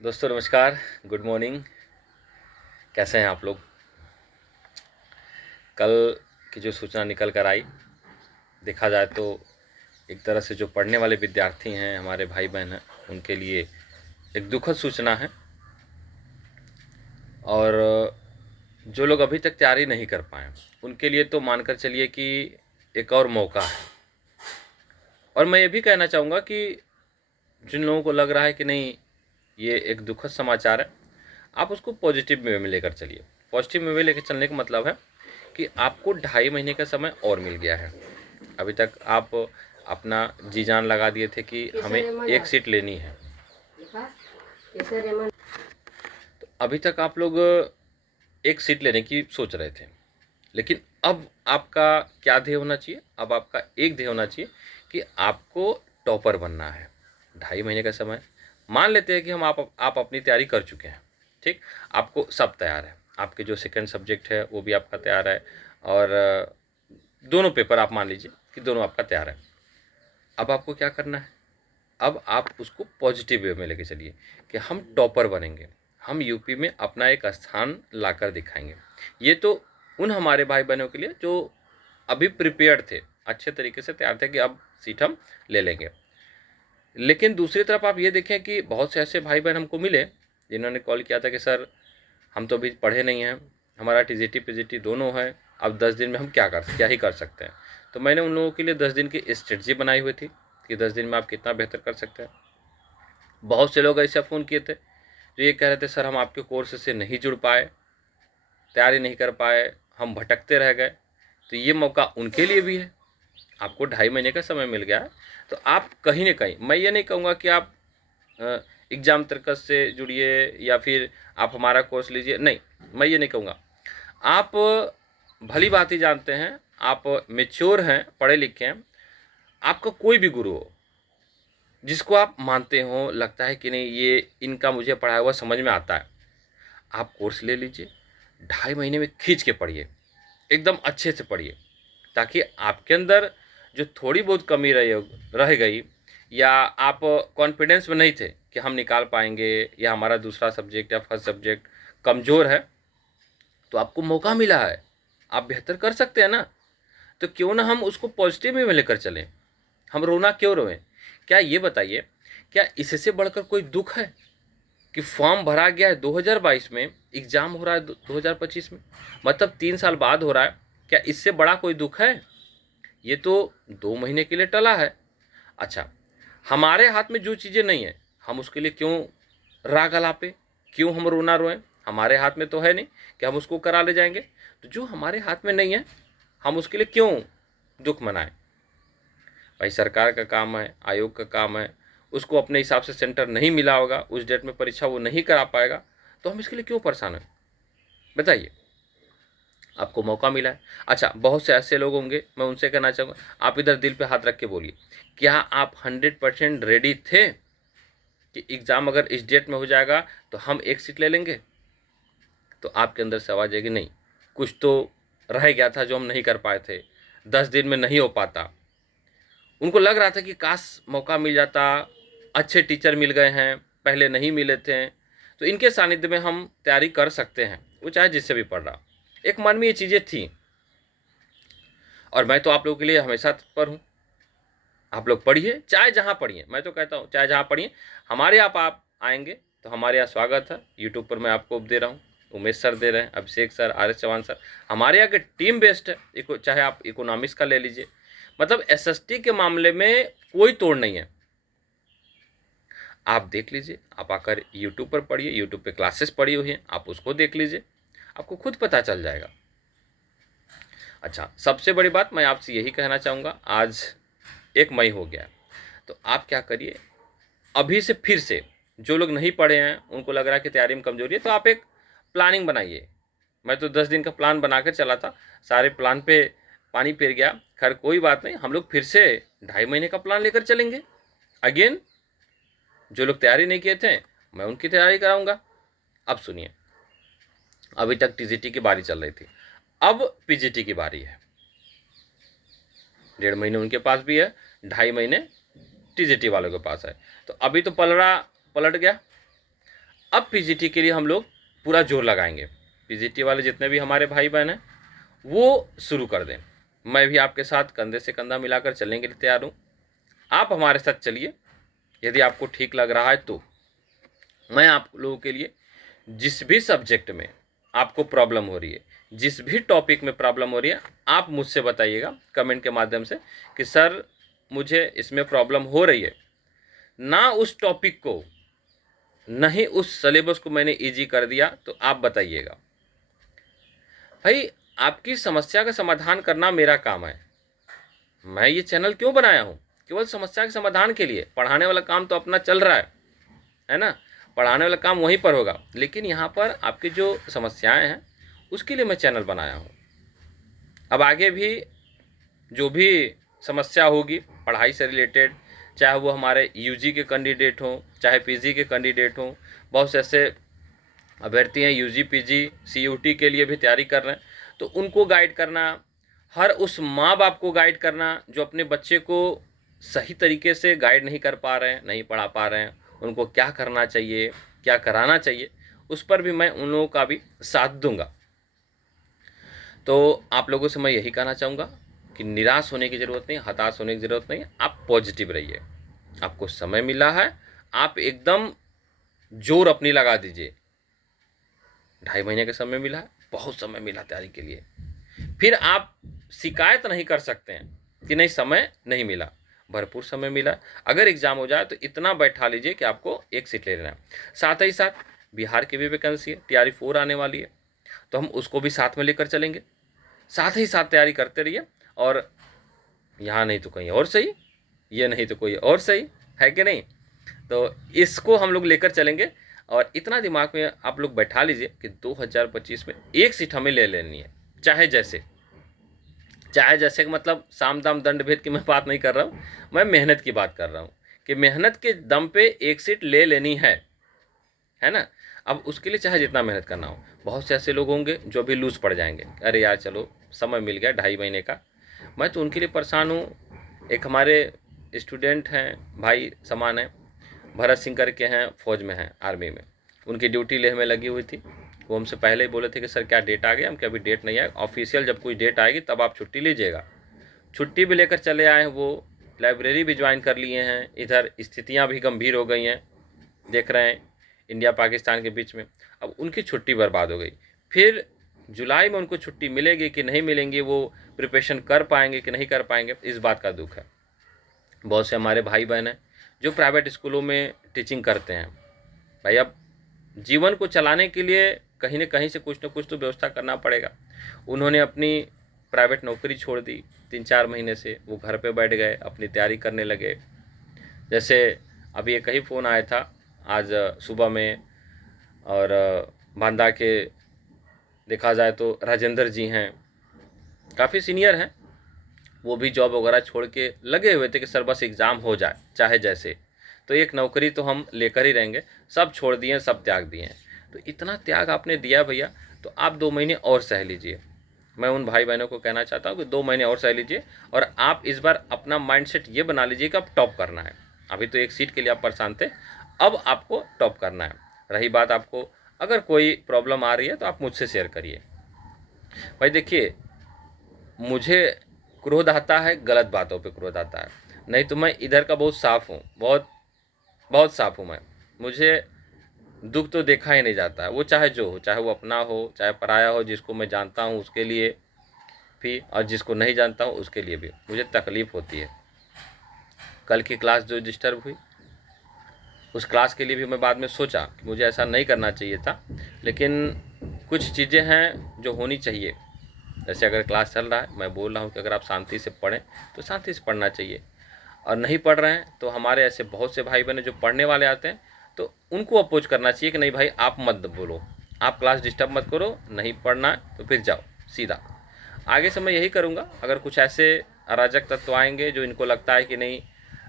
दोस्तों नमस्कार, good morning. कैसे हैं आप लोग? कल की जो सूचना निकल कर आई, देखा जाए तो एक तरह से जो पढ़ने वाले विद्यार्थी हैं, हमारे भाई बहन हैं, उनके लिए एक दुखद सूचना है। और जो लोग अभी तक तैयारी नहीं कर पाए, उनके लिए तो मानकर चलिए कि एक और मौका है। और मैं ये भी कहना चाहूँगा कि जिन लोगों को लग रहा है कि नहीं, ये एक दुखद समाचार है, आप उसको पॉजिटिव वे में लेकर चलिए। पॉजिटिव वे में लेकर चलने का मतलब है कि आपको 2.5 महीने का समय और मिल गया है। अभी तक आप अपना जी जान लगा दिए थे कि हमें एक सीट लेनी है, तो अभी तक आप लोग एक सीट लेने की सोच रहे थे। लेकिन अब आपका क्या ध्येय होना चाहिए? अब आपका एक ध्येय होना चाहिए कि आपको टॉपर बनना है। 2.5 महीने का समय, मान लेते हैं कि आप अपनी तैयारी कर चुके हैं। ठीक, आपको सब तैयार है, आपके जो सेकंड सब्जेक्ट है वो भी आपका तैयार है, और दोनों पेपर आप मान लीजिए कि दोनों आपका तैयार है। अब आपको क्या करना है? अब आप उसको पॉजिटिव वे में लेके चलिए कि हम टॉपर बनेंगे, हम यूपी में अपना एक स्थान लाकर दिखाएंगे। ये तो उन हमारे भाई बहनों के लिए जो अभी प्रिपेयर्ड थे, अच्छे तरीके से तैयार थे कि अब सीट हम ले लेंगे। लेकिन दूसरी तरफ आप ये देखें कि बहुत से ऐसे भाई बहन हमको मिले जिन्होंने कॉल किया था कि सर, हम तो अभी पढ़े नहीं हैं, हमारा टीजीटी पीजीटी दोनों है, अब 10 दिन में हम क्या ही कर सकते हैं। तो मैंने उन लोगों के लिए 10 दिन की स्ट्रेटजी बनाई हुई थी कि 10 दिन में आप कितना बेहतर कर सकते हैं। बहुत से लोग ऐसे फ़ोन किए थे जो ये कह रहे थे, सर हम आपके कोर्स से नहीं जुड़ पाए, तैयारी नहीं कर पाए, हम भटकते रह गए। तो ये मौका उनके लिए भी है। आपको 2.5 महीने का समय मिल गया है, तो आप कहीं ना कहीं, मैं ये नहीं कहूँगा कि आप एग्ज़ाम तर्कस से जुड़िए या फिर आप हमारा कोर्स लीजिए, नहीं, मैं ये नहीं कहूँगा। आप भली बात ही जानते हैं, आप मेच्योर हैं, पढ़े लिखे हैं, आपका कोई भी गुरु हो जिसको आप मानते हो, लगता है कि नहीं ये इनका मुझे पढ़ाया हुआ समझ में आता है, आप कोर्स ले लीजिए। 2.5 महीने में खींच के पढ़िए, एकदम अच्छे से पढ़िए, ताकि आपके अंदर जो थोड़ी बहुत कमी रह गई, या आप कॉन्फिडेंस में नहीं थे कि हम निकाल पाएंगे, या हमारा दूसरा सब्जेक्ट या फर्स्ट सब्जेक्ट कमज़ोर है, तो आपको मौका मिला है, आप बेहतर कर सकते हैं ना। तो क्यों ना हम उसको पॉजिटिव में लेकर चलें। हम रोना क्यों रोएं? क्या ये बताइए, क्या इससे बढ़कर कोई दुख है कि फॉर्म भरा गया है 2022 में, एग्ज़ाम हो रहा है 2025 में, मतलब 3 साल बाद हो रहा है। क्या इससे बड़ा कोई दुख है? ये तो 2 महीने के लिए टला है। अच्छा, हमारे हाथ में जो चीज़ें नहीं है, हम उसके लिए क्यों राग अलापे, क्यों हम रोना रोएं? हमारे हाथ में तो है नहीं कि हम उसको करा ले जाएंगे। तो जो हमारे हाथ में नहीं है, हम उसके लिए क्यों दुख मनाएं? भाई, सरकार का काम है, आयोग का काम है, उसको अपने हिसाब से सेंटर नहीं मिला होगा, उस डेट में परीक्षा वो नहीं करा पाएगा, तो हम इसके लिए क्यों परेशान हैं? बताइए। आपको मौका मिला है। अच्छा, बहुत से ऐसे लोग होंगे, मैं उनसे कहना चाहूँगा, आप इधर दिल पे हाथ रख के बोलिए, क्या आप 100% रेडी थे कि एग्ज़ाम अगर इस डेट में हो जाएगा तो हम एक सीट ले लेंगे? तो आपके अंदर से आवाज़ आएगी, नहीं, कुछ तो रह गया था जो हम नहीं कर पाए थे, 10 दिन में नहीं हो पाता। उनको लग रहा था कि काश मौका मिल जाता, अच्छे टीचर मिल गए हैं, पहले नहीं मिले थे, तो इनके सानिध्य में हम तैयारी कर सकते हैं, वो चाहे जिससे भी पढ़ रहा। एक मन में ये चीज़ें थी, और मैं तो आप लोगों के लिए हमेशा तत्पर हूँ। आप लोग पढ़िए, चाहे जहाँ पढ़िए, मैं तो कहता हूँ चाहे जहाँ पढ़िए, हमारे यहाँ आप आएंगे तो हमारे यहाँ स्वागत है। यूट्यूब पर मैं आपको दे रहा हूँ, उमेश सर दे रहे हैं, Abhishek sir, R S Chauhan sir, हमारे यहाँ की टीम बेस्ट है। चाहे आप इकोनॉमिक्स का ले लीजिए, मतलब एसएसटी के मामले में कोई तोड़ नहीं है। आप देख लीजिए, आप आकर यूट्यूब पर पढ़िए, यूट्यूब पे क्लासेस पढ़ी हुई हैं, आप उसको देख लीजिए, आपको खुद पता चल जाएगा। अच्छा, सबसे बड़ी बात मैं आपसे यही कहना चाहूँगा, आज 1 मई हो गया, तो आप क्या करिए, अभी से फिर से, जो लोग नहीं पढ़े हैं, उनको लग रहा है कि तैयारी में कमजोरी है, तो आप एक प्लानिंग बनाइए। मैं तो 10 दिन का प्लान बनाकर चला था, सारे प्लान पे पानी फिर गया। खैर कोई बात नहीं, हम लोग फिर से 2.5 महीने का प्लान लेकर चलेंगे। अगेन, जो लोग तैयारी नहीं किए थे, मैं उनकी तैयारी कराऊंगा। अब सुनिए, अभी तक टीजीटी की बारी चल रही थी, अब पीजीटी की बारी है। 1.5 महीने उनके पास भी है, 2.5 महीने टीजीटी वालों के पास है। तो अभी तो पलड़ा पलट गया। अब पीजीटी के लिए हम लोग पूरा जोर लगाएंगे। पीजीटी वाले जितने भी हमारे भाई बहन हैं वो शुरू कर दें। मैं भी आपके साथ कंधे से कंधा मिलाकर चलने के लिए तैयार हूँ। आप हमारे साथ चलिए, यदि आपको ठीक लग रहा है तो। मैं आप लोगों के लिए जिस भी सब्जेक्ट में आपको प्रॉब्लम हो रही है, जिस भी टॉपिक में प्रॉब्लम हो रही है, आप मुझसे बताइएगा कमेंट के माध्यम से कि सर मुझे इसमें प्रॉब्लम हो रही है। ना उस टॉपिक को, नहीं उस सिलेबस को मैंने इजी कर दिया तो आप बताइएगा। भाई आपकी समस्या का समाधान करना मेरा काम है। मैं ये चैनल क्यों बनाया हूँ? केवल समस्या के समाधान के लिए। पढ़ाने वाला काम तो अपना चल रहा है ना? पढ़ाने वाला काम वहीं पर होगा, लेकिन यहाँ पर आपकी जो समस्याएं हैं उसके लिए मैं चैनल बनाया हूँ। अब आगे भी जो भी समस्या होगी पढ़ाई से रिलेटेड, चाहे वो हमारे यूजी के कैंडिडेट हों, चाहे पीजी के कैंडिडेट हों, बहुत से ऐसे अभ्यर्थी हैं यूजी पीजी सीयूटी के लिए भी तैयारी कर रहे हैं, तो उनको गाइड करना, हर उस माँ बाप को गाइड करना जो अपने बच्चे को सही तरीके से गाइड नहीं कर पा रहे हैं, नहीं पढ़ा पा रहे हैं, उनको क्या करना चाहिए, क्या कराना चाहिए, उस पर भी मैं उन लोगों का भी साथ दूंगा। तो आप लोगों से मैं यही कहना चाहूँगा कि निराश होने की ज़रूरत नहीं, हताश होने की ज़रूरत नहीं, आप पॉजिटिव रहिए। आपको समय मिला है, आप एकदम जोर अपनी लगा दीजिए। 2.5 महीने का समय मिला है, बहुत समय मिला तैयारी के लिए। फिर आप शिकायत नहीं कर सकते हैं कि नहीं समय नहीं मिला, भरपूर समय मिला। अगर एग्ज़ाम हो जाए तो इतना बैठा लीजिए कि आपको एक सीट ले लेना है। साथ ही साथ बिहार की भी वैकेंसी है, TRE 4 आने वाली है, तो हम उसको भी साथ में लेकर चलेंगे। साथ ही साथ तैयारी करते रहिए, और यहाँ नहीं तो कहीं और सही, ये नहीं तो कोई और सही, है कि नहीं? तो इसको हम लोग लेकर चलेंगे। और इतना दिमाग में आप लोग बैठा लीजिए कि 2025 में एक सीट हमें ले लेनी है, चाहे जैसे कि मतलब साम दाम दंड भेद की मैं बात नहीं कर रहा हूँ, मैं मेहनत की बात कर रहा हूँ कि मेहनत के दम पे एक सीट ले लेनी है ना? अब उसके लिए चाहे जितना मेहनत करना हो। बहुत से ऐसे लोग होंगे जो भी लूज पड़ जाएंगे, अरे यार चलो समय मिल गया 2.5 महीने का। मैं तो उनके लिए परेशान हूँ। एक हमारे स्टूडेंट हैं, भाई समान हैं, भरत सिंह करके हैं, फौज में हैं, आर्मी में। उनकी ड्यूटी लेह में लगी हुई थी। वो हमसे पहले ही बोले थे कि सर क्या डेट आ गया? हम क्या अभी डेट नहीं आया, ऑफिशियल जब कोई डेट आएगी तब आप छुट्टी लीजिएगा। छुट्टी भी लेकर चले आए हैं वो, लाइब्रेरी भी ज्वाइन कर लिए हैं। इधर स्थितियाँ भी गंभीर हो गई हैं, देख रहे हैं इंडिया पाकिस्तान के बीच में। अब उनकी छुट्टी बर्बाद हो गई। फिर जुलाई में उनको छुट्टी मिलेगी कि नहीं मिलेंगी, वो प्रिपरेशन कर पाएंगे कि नहीं कर पाएंगे, इस बात का दुख है। बहुत से हमारे भाई बहन हैं जो प्राइवेट स्कूलों में टीचिंग करते हैं। भाई अब जीवन को चलाने के लिए कहीं न कहीं से कुछ न कुछ तो व्यवस्था करना पड़ेगा। उन्होंने अपनी प्राइवेट नौकरी छोड़ दी, 3-4 महीने से वो घर पे बैठ गए, अपनी तैयारी करने लगे। जैसे अभी एक ही फ़ोन आया था आज सुबह में, और बांदा के देखा जाए तो राजेंद्र जी हैं, काफ़ी सीनियर हैं, वो भी जॉब वगैरह छोड़ के लगे हुए थे कि सर बस एग्ज़ाम हो जाए चाहे जैसे, तो एक नौकरी तो हम लेकर ही रहेंगे। सब छोड़ दिए, सब त्याग दिए हैं। तो इतना त्याग आपने दिया भैया, तो आप 2 महीने और सह लीजिए। मैं उन भाई बहनों को कहना चाहता हूँ कि 2 महीने और सह लीजिए, और आप इस बार अपना माइंडसेट ये बना लीजिए कि आप टॉप करना है। अभी तो एक सीट के लिए आप परेशान थे, अब आपको टॉप करना है। रही बात, आपको अगर कोई प्रॉब्लम आ रही है तो आप मुझसे शेयर करिए। भाई देखिए, मुझे क्रोध आता है, गलत बातों पे क्रोध आता है, नहीं तो मैं इधर का बहुत साफ़ हूँ, बहुत बहुत साफ़ हूँ मैं। मुझे दुख तो देखा ही नहीं जाता है, वो चाहे जो हो, चाहे वो अपना हो चाहे पराया हो, जिसको मैं जानता हूँ उसके लिए भी और जिसको नहीं जानता हूँ उसके लिए भी मुझे तकलीफ़ होती है। कल की क्लास जो डिस्टर्ब हुई, उस क्लास के लिए भी मैं बाद में सोचा कि मुझे ऐसा नहीं करना चाहिए था, लेकिन कुछ चीज़ें हैं जो होनी चाहिए। जैसे अगर क्लास चल रहा है, मैं बोल रहा हूँ कि अगर आप शांति से पढ़ें तो शांति से पढ़ना चाहिए, और नहीं पढ़ रहे हैं तो हमारे ऐसे बहुत से भाई बहन जो पढ़ने वाले आते हैं तो उनको अपोज करना चाहिए कि नहीं भाई आप मत बोलो, आप क्लास डिस्टर्ब मत करो, नहीं पढ़ना है तो फिर जाओ सीधा। आगे से मैं यही करूँगा। अगर कुछ ऐसे अराजक तत्व आएंगे जो इनको लगता है कि नहीं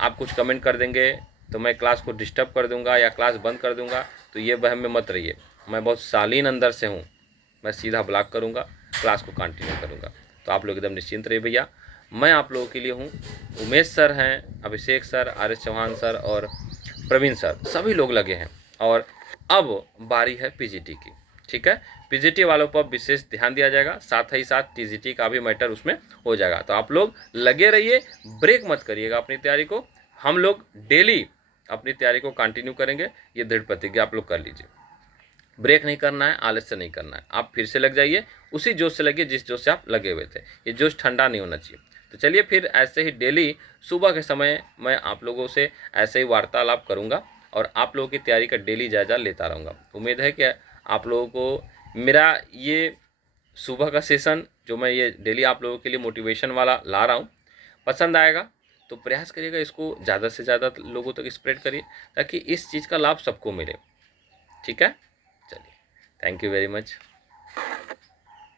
आप कुछ कमेंट कर देंगे तो मैं क्लास को डिस्टर्ब कर दूंगा या क्लास बंद कर दूंगा, तो ये वहम में मत रहिए। मैं बहुत शालीन अंदर से हूँ, मैं सीधा ब्लॉक करूँगा, क्लास को कंटिन्यू करूँगा। तो आप लोग एकदम निश्चिंत रहिए भैया, मैं आप लोगों के लिए हूँ। उमेश सर हैं, Abhishek sir, RS Chauhan sir और प्रवीण सर, सभी लोग लगे हैं और अब बारी है पीजीटी की, ठीक है। पीजीटी वालों पर विशेष ध्यान दिया जाएगा, साथ ही साथ टीजीटी का भी मैटर उसमें हो जाएगा। तो आप लोग लगे रहिए, ब्रेक मत करिएगा अपनी तैयारी को। हम लोग डेली अपनी तैयारी को कंटिन्यू करेंगे, ये दृढ़ प्रतिज्ञा आप लोग कर लीजिए। ब्रेक नहीं करना है, आलस से नहीं करना है, आप फिर से लग जाइए, उसी जोश से लगिए जिस जोश से आप लगे हुए थे। ये जोश ठंडा नहीं होना चाहिए। तो चलिए फिर ऐसे ही डेली सुबह के समय मैं आप लोगों से ऐसे ही वार्तालाप करूंगा और आप लोगों की तैयारी का डेली जायजा लेता रहूँगा। उम्मीद है कि आप लोगों को मेरा ये सुबह का सेशन जो मैं ये डेली आप लोगों के लिए मोटिवेशन वाला ला रहा हूँ पसंद आएगा। तो प्रयास करिएगा इसको ज़्यादा से ज़्यादा लोगों तक स्प्रेड करिए, ताकि इस चीज़ का लाभ सबको मिले, ठीक है। चलिए, थैंक यू वेरी मच।